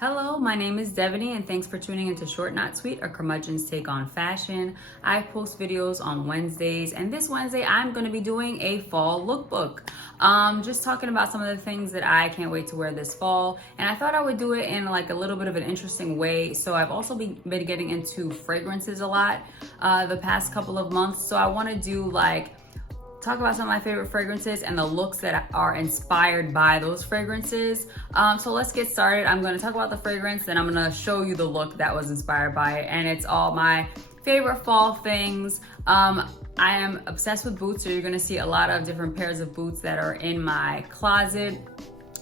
Hello, my name is Devaney and thanks for tuning into Short Not Sweet, a curmudgeon's take on fashion. I post videos on Wednesdays, and this Wednesday I'm going to be doing a fall lookbook. Just talking about some of the things that I can't wait to wear this fall, and I thought I would do it in like a little bit of an interesting way. So I've also been getting into fragrances a lot the past couple of months, so I want to do talk about some of my favorite fragrances and the looks that are inspired by those fragrances. So let's get started. I'm going to talk about the fragrance, then I'm going to show you the look that was inspired by it, and it's all my favorite fall things. I am obsessed with boots, so you're going to see a lot of different pairs of boots that are in my closet.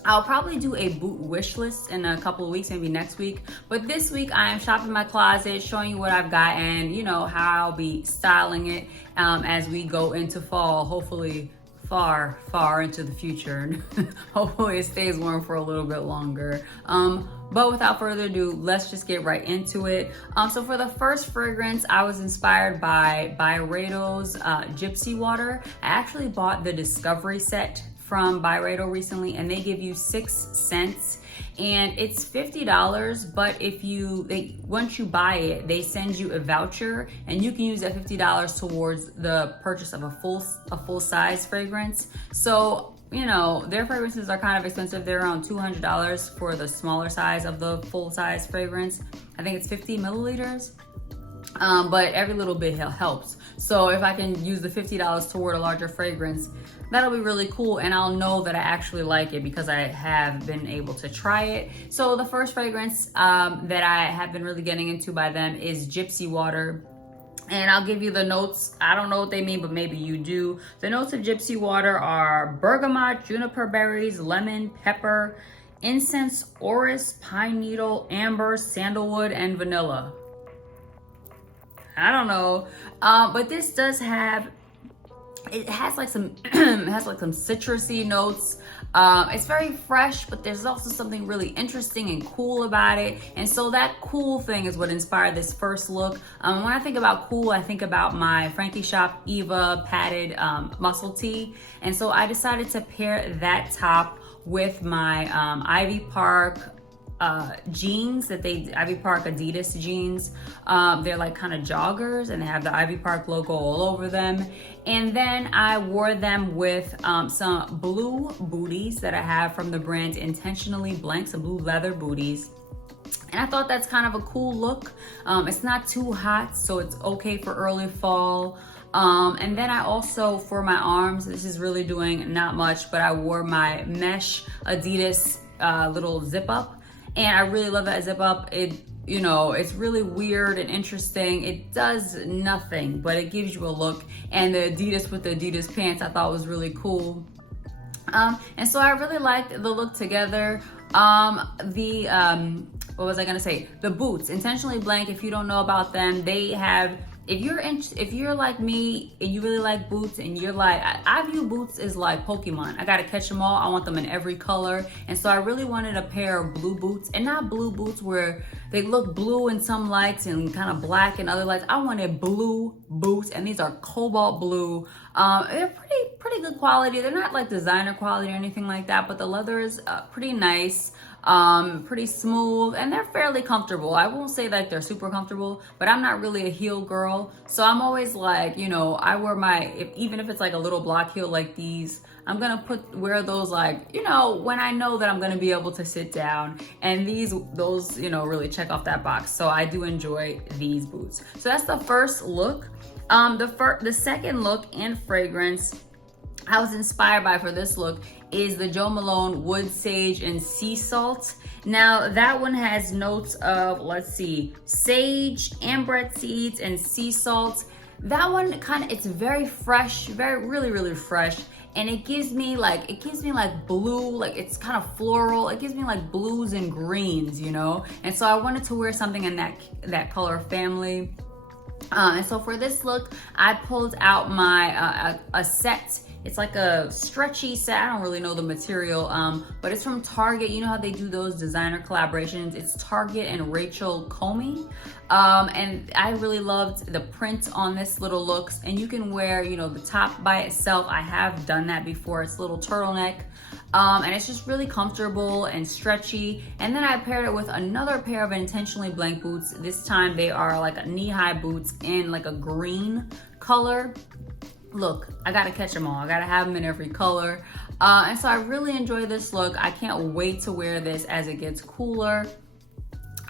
I'll probably do a boot wish list in a couple of weeks, maybe next week. But this week I am shopping my closet, showing you what I've got and how I'll be styling it as we go into fall, hopefully far, far into the future. Hopefully it stays warm for a little bit longer. But without further ado, let's just get right into it. So for the first fragrance, I was inspired by Byredo's Gypsy Water. I actually bought the Discovery set from Byredo recently, and they give you 6 scents, and it's $50. But if once you buy it, they send you a voucher, and you can use that $50 towards the purchase of a full size fragrance. So their fragrances are kind of expensive. They're around $200 for the smaller size of the full size fragrance. I think it's 50 milliliters. But every little bit helps. So if I can use the $50 toward a larger fragrance, that'll be really cool, and I'll know that I actually like it because I have been able to try it. So the first fragrance that I have been really getting into by them is Gypsy Water. And I'll give you the notes. I don't know what they mean, but maybe you do. The notes of Gypsy Water are bergamot, juniper berries, lemon, pepper, incense, orris, pine needle, amber, sandalwood, and vanilla. I don't know, but this does have, it has like some citrusy notes. It's very fresh, but there's also something really interesting and cool about it. And so that cool thing is what inspired this first look. When I think about cool, I think about my Frankie Shop Eva padded muscle tee. And so I decided to pair that top with my Ivy Park jeans Ivy Park Adidas jeans. They're like kind of joggers, and they have the Ivy Park logo all over them. And then I wore them with some blue booties that I have from the brand Intentionally Blank, some blue leather booties. And I thought that's kind of a cool look. It's not too hot, so it's okay for early fall. And then I also, for my arms, this is really doing not much, but I wore my mesh Adidas little zip up. And I really love that zip up. It's really weird and interesting. It does nothing, but it gives you a look. And the Adidas with the Adidas pants I thought was really cool. And so I really liked the look together. What was I gonna say? The boots, Intentionally Blank, if you don't know about them, they have, if you're like me and you really like boots, and you're like, I view boots as like Pokemon. I gotta catch them all. I want them in every color. And so I really wanted a pair of blue boots, and not blue boots where they look blue in some lights and kind of black in other lights. I wanted blue boots, and these are cobalt blue. They're pretty good quality. They're not like designer quality or anything like that, but the leather is pretty nice. Pretty smooth, and they're fairly comfortable. I won't say that they're super comfortable, but I'm not really a heel girl, so I'm always like, I wear even if it's like a little block heel like these, I'm gonna wear those when I know that I'm gonna be able to sit down, and those really check off that box. So I do enjoy these boots. So that's the first look. The second look and fragrance I was inspired by for this look is the Jo Malone Wood Sage and Sea Salt. Now that one has notes of, let's see, sage, ambrette seeds, and sea salt. That one it's very fresh, really fresh. And it gives me like blue, like it's kind of floral. It gives me like blues and greens, And so I wanted to wear something in that color family. And so for this look, I pulled out my a set. It's like a stretchy set. I don't really know the material, but it's from Target. You know how they do those designer collaborations? It's Target and Rachel Comey. And I really loved the print on this little looks. And you can wear, the top by itself. I have done that before. It's a little turtleneck. And it's just really comfortable and stretchy. And then I paired it with another pair of intentionally blank boots. This time they are like knee-high boots in like a green color. Look, I gotta catch them all. I gotta have them in every color. And so I really enjoy this look. I can't wait to wear this as it gets cooler.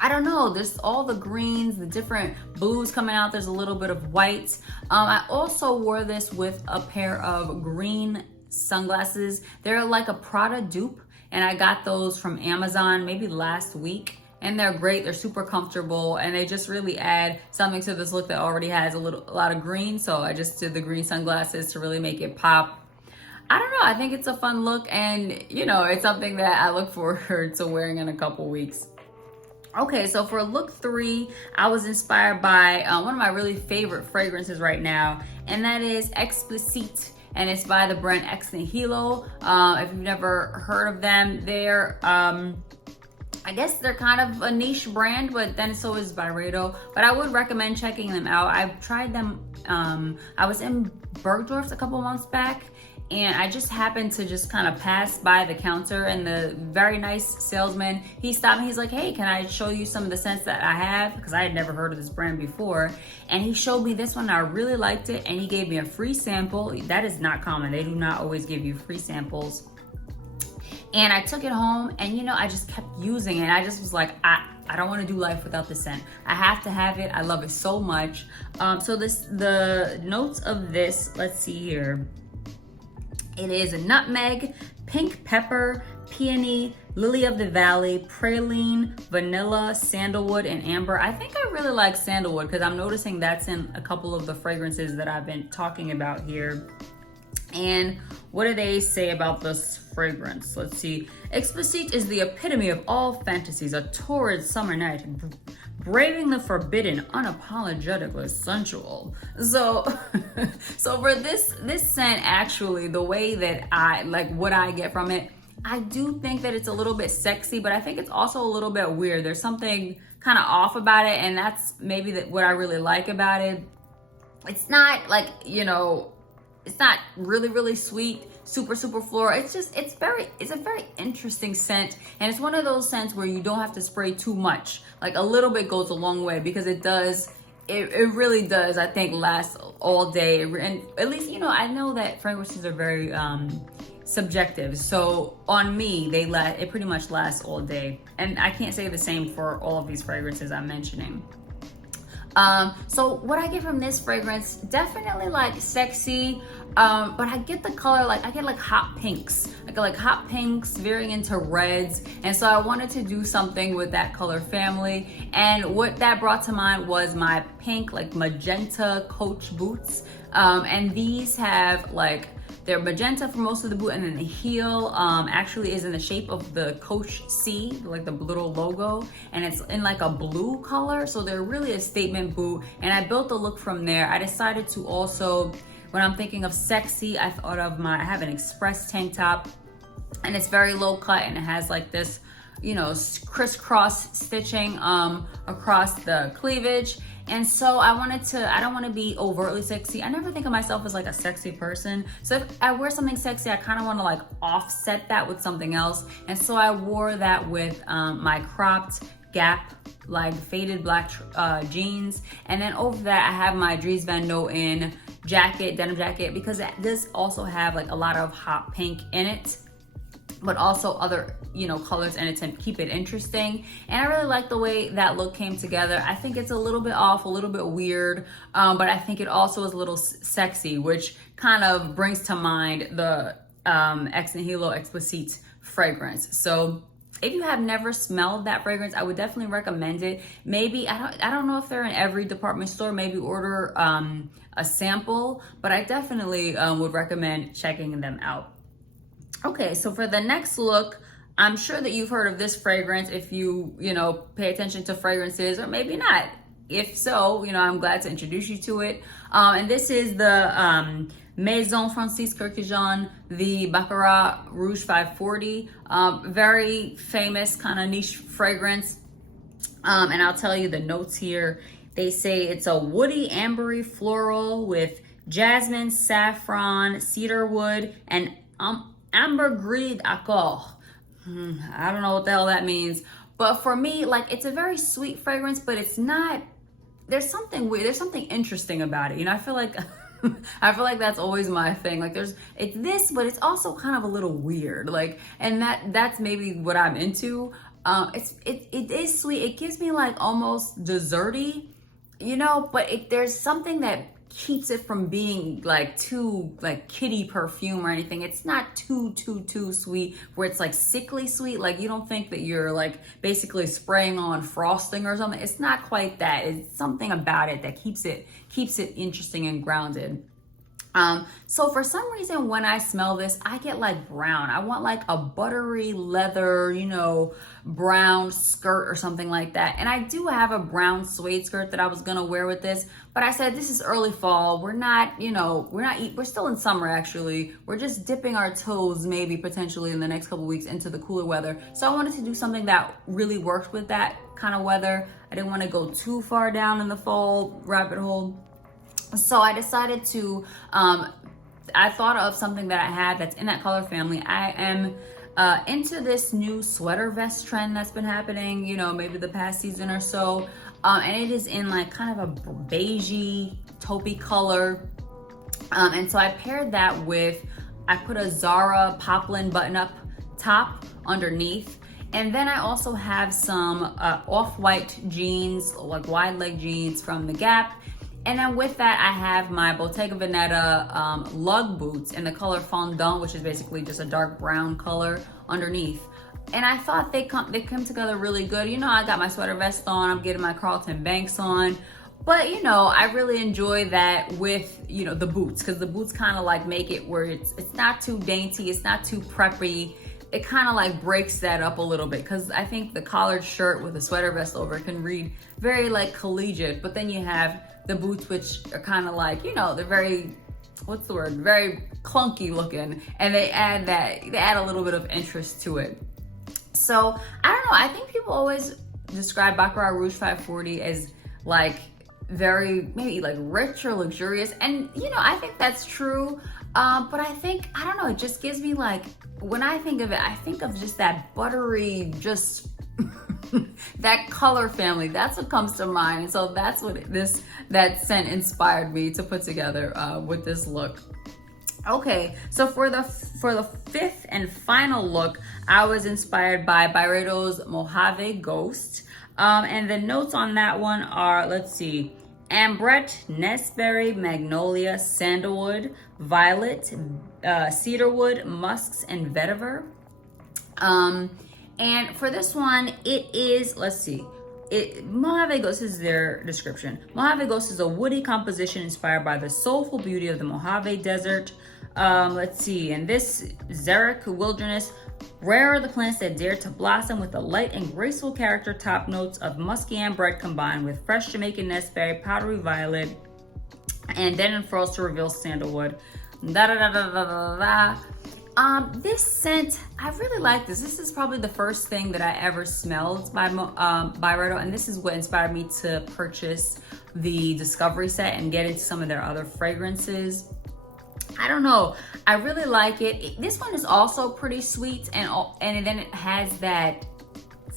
I don't know, there's all the greens, the different blues coming out. There's a little bit of white. I also wore this with a pair of green sunglasses. They're like a Prada dupe, and I got those from Amazon maybe last week. And they're great, they're super comfortable, and they just really add something to this look that already has a lot of green. So I just did the green sunglasses to really make it pop. I don't know, I think it's a fun look, and you know, it's something that I look forward to wearing in a couple weeks. Okay, so for look 3, I was inspired by one of my really favorite fragrances right now, and that is Explicit, and it's by the brand Ex Nihilo. If you've never heard of them, they're I guess they're kind of a niche brand, but then so is Byredo. But I would recommend checking them out. I've tried them. I was in Bergdorf's a couple months back, and I just happened to just kind of pass by the counter, and the very nice salesman, he stopped me. He's like, hey, can I show you some of the scents that I have? Because I had never heard of this brand before. And he showed me this one. I really liked it, and he gave me a free sample. That is not common. They do not always give you free samples. And I took it home, and you know, I just kept using it. I just was like, I don't want to do life without the scent. I have to have it. I love it so much. So the notes of this, let's see here. It is a nutmeg, pink pepper, peony, lily of the valley, praline, vanilla, sandalwood, and amber. I think I really like sandalwood because I'm noticing that's in a couple of the fragrances that I've been talking about here. And what do they say about this fragrance? Let's see. Explicit is the epitome of all fantasies, a torrid summer night, braving the forbidden, unapologetically sensual. So, so for this scent, actually, the way that I like what I get from it, I do think that it's a little bit sexy, but I think it's also a little bit weird. There's something kind of off about it, and that's maybe what I really like about it. It's not like, you know, it's not really, really sweet, super floral. It's a very interesting scent. And it's one of those scents where you don't have to spray too much. Like a little bit goes a long way, because it really does, I think, last all day. And at least, you know, I know that fragrances are very subjective. So on me, it pretty much lasts all day. And I can't say the same for all of these fragrances I'm mentioning. So what I get from this fragrance, definitely like sexy, but I get the color, I get like hot pinks. I get like hot pinks veering into reds. And so I wanted to do something with that color family. And what that brought to mind was my pink, like magenta Coach boots. And these have they're magenta for most of the boot, and then the heel actually is in the shape of the Coach C, like the little logo, and it's in like a blue color. So they're really a statement boot, and I built the look from there. I decided to also, when I'm thinking of sexy, I thought of I have an Express tank top, and it's very low cut, and it has like this, you know, crisscross stitching across the cleavage. And so I don't want to be overtly sexy. I never think of myself as like a sexy person. So if I wear something sexy, I kind of want to like offset that with something else. And so I wore that with my cropped Gap, like faded black jeans. And then over that, I have my Dries Van Noten jacket, denim jacket, because it does also have like a lot of hot pink in it, but also other, you know, colors in it to keep it interesting. And I really like the way that look came together. I think it's a little bit off, a little bit weird, but I think it also is a little sexy, which kind of brings to mind the Ex Nihilo Explicit fragrance. So if you have never smelled that fragrance, I would definitely recommend it. Maybe, I don't know if they're in every department store, maybe order a sample, but I definitely would recommend checking them out. Okay, so for the next look, I'm sure that you've heard of this fragrance if you know, pay attention to fragrances, or maybe not. If so, you know, I'm glad to introduce you to it. And this is the Maison Francis Kurkdjian, the Baccarat Rouge 540. Very famous kind of niche fragrance. And I'll tell you the notes here. They say it's a woody, ambery floral with jasmine, saffron, cedarwood, and ambergris accord. I don't know what the hell that means. But for me, like, it's a very sweet fragrance, but it's not, there's something weird, there's something interesting about it. You know, I feel like I feel like that's always my thing. Like it's this, but it's also kind of a little weird. Like, and that's maybe what I'm into. It is sweet. It gives me like almost desserty, you know, but there's something that keeps it from being like too like kitty perfume or anything. It's not too sweet where it's like sickly sweet. Like you don't think that you're like basically spraying on frosting or something. It's not quite that. It's something about it that keeps it interesting and grounded. So for some reason, when I smell this, I get like brown. I want like a buttery leather, you know, brown skirt or something like that. And I do have a brown suede skirt that I was gonna wear with this, but I said, this is early fall. We're not, you know, we're still in summer actually. We're just dipping our toes maybe potentially in the next couple weeks into the cooler weather. So I wanted to do something that really worked with that kind of weather. I didn't want to go too far down in the fall rabbit hole. So I decided to, I thought of something that I had that's in that color family. I am into this new sweater vest trend that's been happening, you know, maybe the past season or so. And it is in like kind of a beigey, taupey color. And so I paired that with, I put a Zara poplin button-up top underneath. And then I also have some off-white jeans, like wide leg jeans from the Gap. And then with that, I have my Bottega Veneta lug boots in the color Fondant, which is basically just a dark brown color underneath. And I thought they come together really good. You know, I got my sweater vest on, I'm getting my Carlton Banks on. But, you know, I really enjoy that with, you know, the boots, because the boots kind of like make it where it's not too dainty, it's not too preppy. It kind of like breaks that up a little bit, because I think the collared shirt with a sweater vest over it can read very like collegiate, but then you have the boots, which are kind of like, you know, they're very, what's the word, very clunky looking, and they add a little bit of interest to it. So I don't know, I think people always describe Baccarat Rouge 540 as like very maybe like rich or luxurious, and you know, I think that's true. But I think, I don't know, it just gives me like, when I think of it, I think of just that buttery, just that color family. That's what comes to mind. And so that's what that scent inspired me to put together with this look. Okay, so for the fifth and final look, I was inspired by Byredo's Mojave Ghost. And the notes on that one are, let's see, ambrette, nestberry, magnolia, sandalwood, violet, cedarwood, musks, and vetiver. And for this one, it is, let's see, Mojave Ghost is their description. Mojave Ghost is a woody composition inspired by the soulful beauty of the Mojave Desert. Let's see, in this xeric wilderness, rare are the plants that dare to blossom, with the light and graceful character top notes of musky ambrette combined with fresh Jamaican nestberry, powdery violet, and then unfurls to reveal sandalwood. This scent, I really like this. This is probably the first thing that I ever smelled by Byredo, and this is what inspired me to purchase the Discovery set and get into some of their other fragrances. I don't know, I really like it. This one is also pretty sweet, and then it has that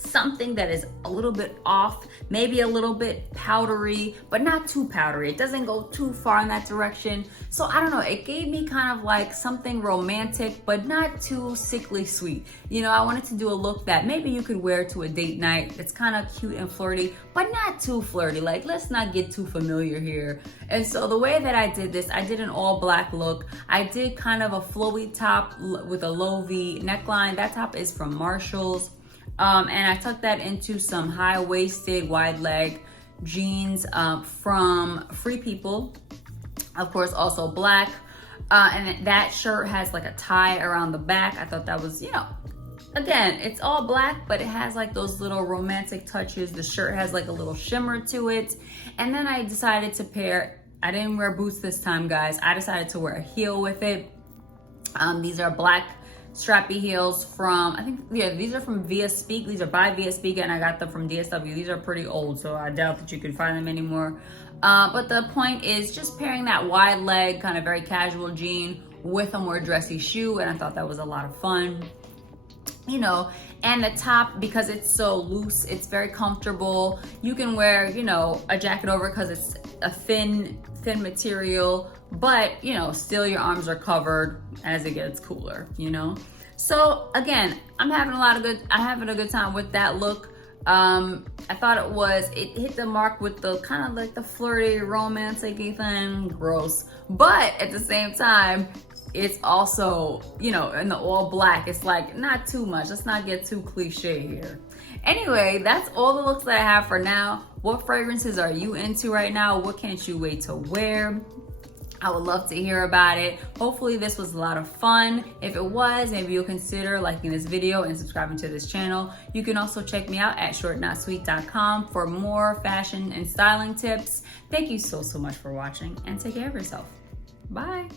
something that is a little bit off, maybe a little bit powdery, but not too powdery. It doesn't go too far in that direction. So I don't know, it gave me kind of like something romantic, but not too sickly sweet. You know, I wanted to do a look that maybe you could wear to a date night. It's kind of cute and flirty, but not too flirty. Like, let's not get too familiar here. And so the way that I did this, I did an all black look. I did kind of a flowy top with a low V neckline. That top is from Marshall's. And I tucked that into some high-waisted, wide-leg jeans from Free People. Of course, also black. And that shirt has like a tie around the back. I thought that was, you know, again, it's all black, but it has like those little romantic touches. The shirt has like a little shimmer to it. And then I decided to pair, I didn't wear boots this time, guys. I decided to wear a heel with it. These are black strappy heels from, I think, yeah, these are from Via Speak. These are by Via Speak, and I got them from DSW. These are pretty old, so I doubt that you can find them anymore. But the point is just pairing that wide leg, kind of very casual jean with a more dressy shoe, and I thought that was a lot of fun. You know, and the top, because it's so loose, it's very comfortable. You can wear, you know, a jacket over because it's a thin material, but, you know, still your arms are covered as it gets cooler, you know. So again, I'm having a good time with that look. I thought it hit the mark with the kind of like the flirty, romantic-y thing, gross. But at the same time, it's also, you know, in the all black, it's like not too much. Let's not get too cliche here. Anyway, that's all the looks that I have for now. What fragrances are you into right now? What can't you wait to wear? I would love to hear about it. Hopefully this was a lot of fun. If it was, maybe you'll consider liking this video and subscribing to this channel. You can also check me out at shortnotsweet.com for more fashion and styling tips. Thank you so much for watching, and take care of yourself. Bye.